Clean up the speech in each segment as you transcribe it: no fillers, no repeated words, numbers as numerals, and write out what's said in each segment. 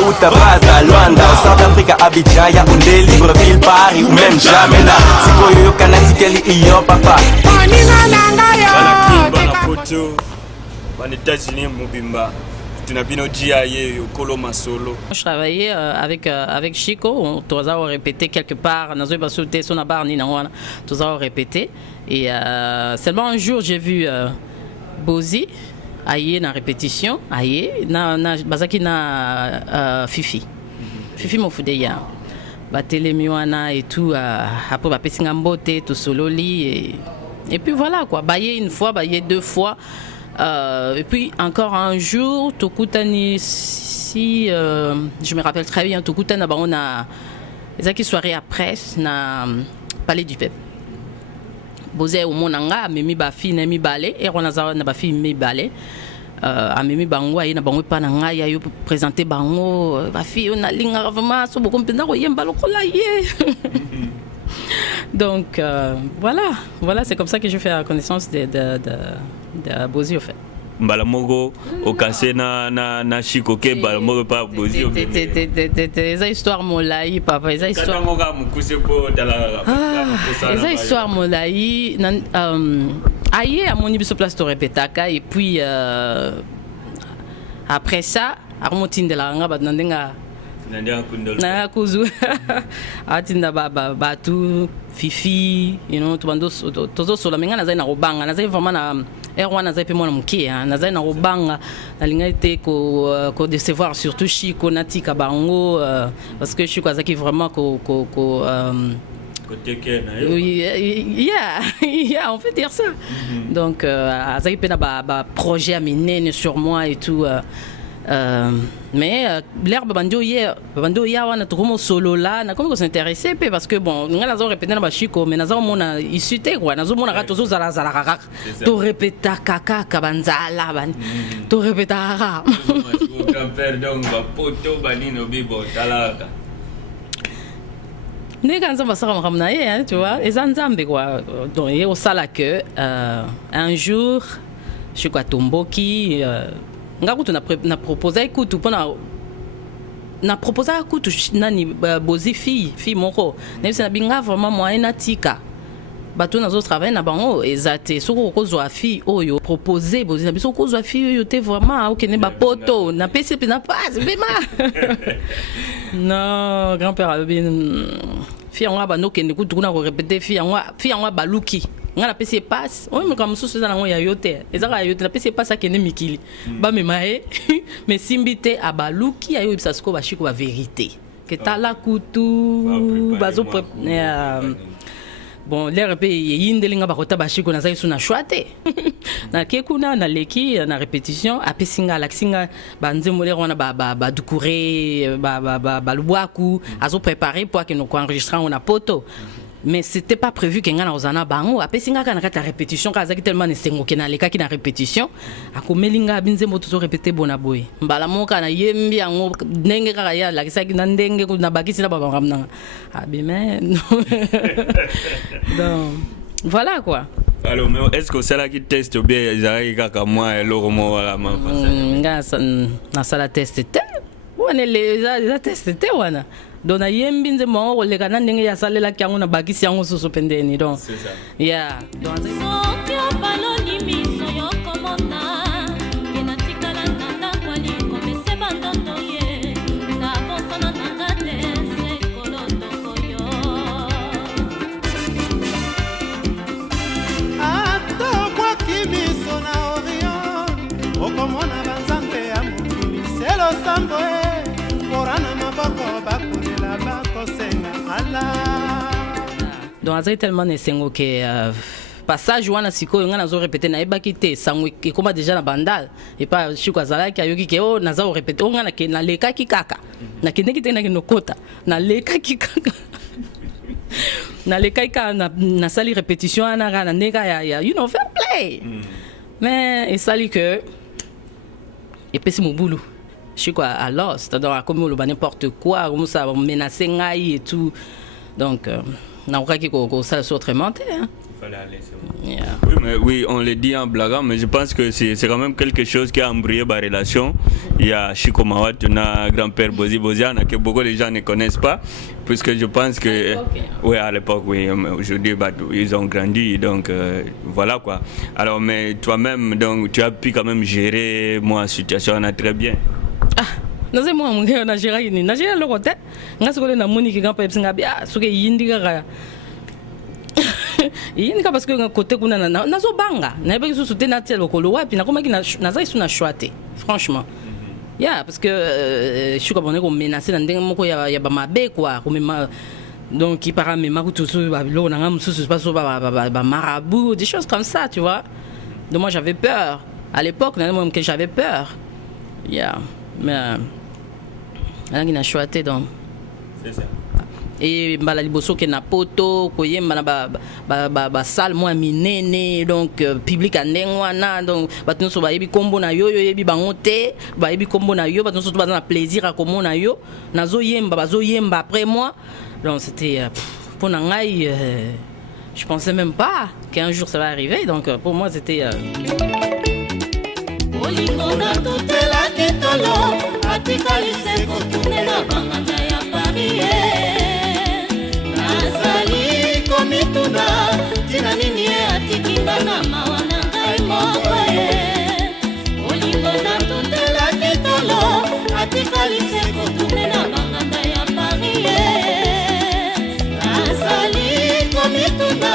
Touta Braza, Luanda, South Africa, Abidjan, Yaoundé, Libreville, Paris ou même Jamena. Siko yo kanatikeli iyo papa. Je travaillais avec Chico, on a répété quelque part, on a répété. Et seulement un jour j'ai vu Bozi, aïe na répétition, aïe na bazaki na Fifi. Fifi Mofudeya. Batele miwana et tout, après bapesinga mbote, tout sololi et puis voilà quoi, baillé une fois, baillé deux fois. Et puis encore un jour, Tokutani, si je me rappelle très bien, Tokutani, on a des soirées après, na Palais du Peuple. Bozé au monanga, mimi ba fi na mi balé, et on a na ba fi mi balé. A mimi bango ayi na bango pa na nga ya yo présenter bango ba fi on a linga vraiment so beaucoup mpenda ko yemba lokola ye. Donc voilà, c'est comme ça que je fais la connaissance de Bozi au fait. Mbalamogo au cassé na Chico ke Mbalamogo pa Bozi au fait. Eza histoire molai papa, eza histoire moga mukuse po dala. Eza histoire molai aye à mon biso place to répétaka et puis après ça a remonté de la nga bandenga na kuzu atinda ba tu Fifi you know tozo sola menga na zai na robanga na zai vraiment na erwa na zai pe mwana mukia na zai na robanga na linga ite ko décevoir surtout Chico natika bango parce que Chico azaki vraiment yeah, on peut dire ça. Donc azaki pe na ba projet à mener sur moi et tout. Mais l'herbe bandio ya wana tukomo solo là na comme s'intéresser parce que bon nga nazo répéter na ba Chico mais nazo mona isute quoi nazo mona ka tozo zala kaka to répéter kaka kabanzala ban to répéter kaka pardon ba poto banino bibo talaka nega nzamba sara ramna ye tu vois et nzambe quoi donc et au sala que un jour je suis quoi tomboki ngakutu na proposer écoute pour na proposer écoute nani Bozi fille moko na bisa binga vraiment moyen natika bato nazo travailler na bango ezate soko kozwa fille oyo proposer Bozi na biso kozwa fille oyo te vraiment okene ba poto na pesi na passe bema non grand-père fille on va no kende kutu na ko répéter fille on baluki ngala pesi passe o me comme sous na ngo ya yote ezaka yote na pesi passe akene mikili ba me mae mais simbite abaluki ayo bisasko ba Chico ba vérité que tala kutu bazo bon l'air pe yindelinga ba kota ba Chico na zai suna chwate na kekuna na leki na répétition apesinga laksinga banze molere wana ba dukure ba lubwaku azo préparer pour que nous enregistrer on a poto. Mais c'était pas prévu que ngana ozana bango apesinga kana kata répétition kaza ki tellement nesengo kena leka ki na répétition akomelinga binze moto zo répéter bona boy mbala moka na yembi yango ndenge kaka ya la kisaki na ndenge na bakisi na baba ngamna abime donc voilà quoi. Alors mais est-ce que c'est là qui teste bien Isaac kaka moi loromo wala ma ngasa na sala test te wana les test te wana dona yembi nze mo ko leka na ndenge ya salela kyango na bakisi yango susu pendeni donc c'est ça yeah donc donc azai tellement nesengo que passage wana sikoyo nga nazo répéter na ebaki te sango ekoma déjà na bandal et pas Chico azalaki ayoki ke o nazo répéter o nga na ke na leka ki kaka na kende ki te na kinokota na leka ki kaka na leka ka na sali répétition ana na nega ya you know fair play mais et sali que et pesi mobulu Chico a lost donc comme le n'importe quoi comme ça menacer ngai et tout donc na okaki ko ça autrement hein. fallait aller, c'est bon. Yeah. Oui, mais oui, on le dit en blaguant, mais je pense que c'est quand même quelque chose qui a embrouillé ma relation. Il y a Chico Mawat, grand-père Bozi Boziana, que beaucoup de gens ne connaissent pas, puisque je pense que... Oui, à l'époque, oui. Aujourd'hui, ils ont grandi, donc voilà quoi. Alors, mais toi-même, donc, tu as pu quand même gérer ma situation très bien. Ah, naze moi mon gars na gérer ni na gérer le côté ngas ko na moni ki gampa epsinga bia so ke yindi ga yindi ka parce que côté kuna na zo banga na be so soutenir na tel ko lo wapi na koma ki na za isu na choité franchement. Yeah, parce que je suis comme on est menacé dans des moments ya ba mabe quoi comme donc il para mais makutu so ba lo na ngam so pas so ba marabout des choses comme ça, tu vois. Donc moi j'avais peur à l'époque, même que j'avais peur. Yeah, mais là il a choisi donc. C'est ça. Et mbala liboso ke na poto ko yemba na ba salle moi minene donc public andengwana donc batno so ba yebi kombo na yo yebi bangote ba yebi kombo na yo batno so ba na plaisir à komona yo nazo yemba bazo yemba après moi donc c'était pour nangai je pensais même pas qu'un jour ça va arriver donc pour moi c'était Olingona tutela ketolo atikali seko tunela banganda ya Paris Nazali komituna tina nini atikinga na mawana ngai moko Olingona tutela ketolo atikali seko tunela banganda ya Paris Nazali komituna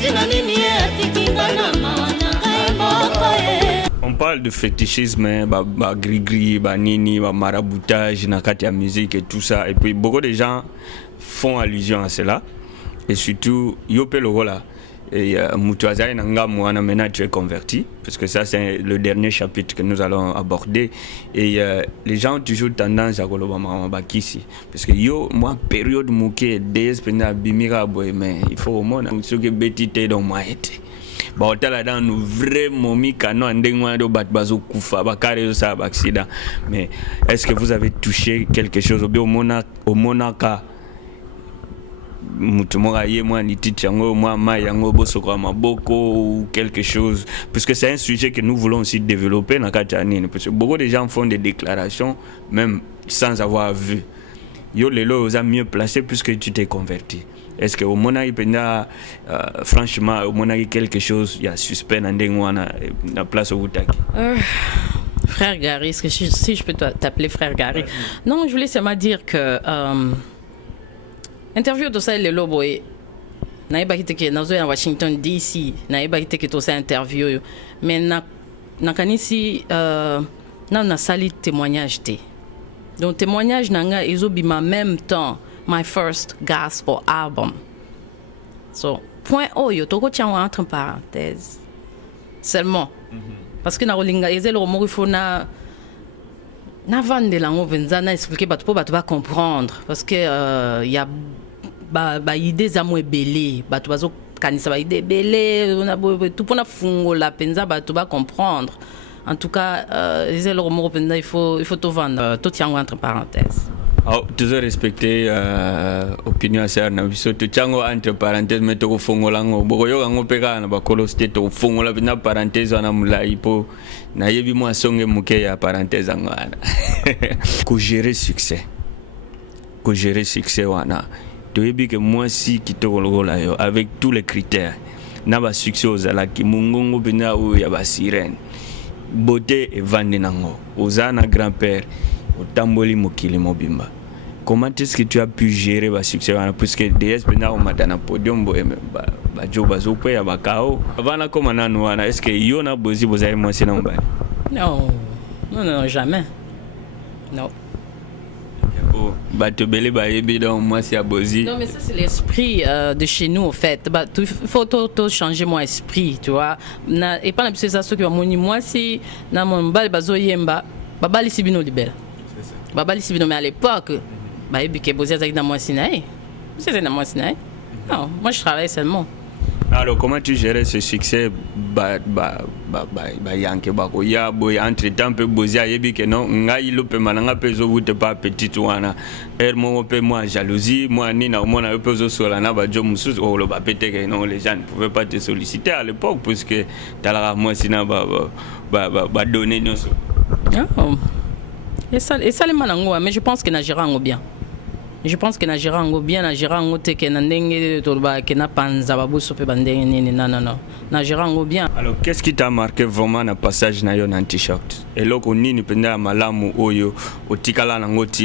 tina nini atikinga na mawana ngai moko On parle de fétichisme, gris-gris, nini, maraboutage, nakati ya musique et tout ça. Et puis beaucoup de gens font allusion à cela. Et surtout, Yope Logola. Et Moutouazai Nanga Mouana, maintenant tu es converti. Parce que ça, c'est le dernier chapitre que nous allons aborder. Et les gens ont toujours tendance à Golobama Bakisi. Parce que yo, moi, période mouké, DS, Pena, Bimira, mais il faut au monde, ce que Betty dans moi été. Ba hôtel là nous vraiment mis canon ndengwa do bat bazo kufa ba carré ça ba accident mais est-ce que vous avez touché quelque chose au monaka mutumora ye moi ni tichango moi ma yango bosoko maboko ou quelque chose puisque c'est un sujet que nous voulons aussi développer dans Kachanine parce que beaucoup de gens font des déclarations même sans avoir vu yo lelo aux a mieux placé puisque tu t'es converti. Est-ce que au Monaï penda franchement au Monaï quelque chose il y a suspect dans la place au Boutaki Frère Gary, est-ce que si je peux t'appeler frère Gary? Non, je voulais seulement dire que interview de ça le lobo et naïba qui était dans Washington DC, naïba qui était aussi interview mais na kanisi na sali témoignage té. Donc témoignage nanga ezobima même temps my first gospel album. So, point oyo, toko tianwa entre parenthèses. Seulement. Parce que na rolinga, ezelo romo faut na vande lango venza na expliquer batu po batu va comprendre parce que y a ba idée za mo ebele, batu bazo kanisa ba idée belé, on a tout pour na fungo la penza batu va comprendre. En tout cas, ezelo romo penza il faut tout vendre, tout tianwa entre parenthèses. Toujours respecter opinion à ça na biso to chango entre parenthèses mais to fongola ngo boko yo ngo peka na bakolo state to fongola bina parenthèse na mulai po na yebi mo songe muke ya parenthèse ngana ko gérer succès wana to yebi que moi si kitoko logola yo avec tous les critères na ba succès ozala ki mungongo bina o ya ba sirène beauté et vande nango ozana grand-père Otamboli mokili mobimba. Comment est-ce que tu as pu gérer le succès puisque DS pena au matana podium ba jo bazo pe ya bakao avant comme wana est-ce que yona bozi bozai moi c'est non non jamais non te belé ba yebi donc moi c'est abozi. Non mais ça c'est l'esprit de chez nous en fait. Il faut tout changer mon esprit, tu vois. Et pas la ça ce qui va moni moi si na mon bal bazo yemba babali sibino libera. Babali sibino mais à l'époque bah yebi ke bozi avec dans moi sinaï. C'est dans moi sinaï. Non, moi je travaille seulement. Alors, comment tu gérais ce succès yanke bako ya boy entre temps pe bozi ayebi ke non ngai lope mananga pe zo bute pas petit wana mo pe moi jalousie moi ni na mona pe zo sola na ba jo musu o lo ba pété que non les gens ne pouvaient pas te solliciter à l'époque puisque talara moi sina ba donner non so. Et ça les manango mais je pense que na gérango bien. Je pense que na gérango bien na gérango te que na ndenge to ba que na panza ba buso pe bandenge nini non na gérango bien. Alors qu'est-ce qui t'a marqué vraiment na passage na yo na t-shirt et loko nini penda malamu oyo otikala na ngoti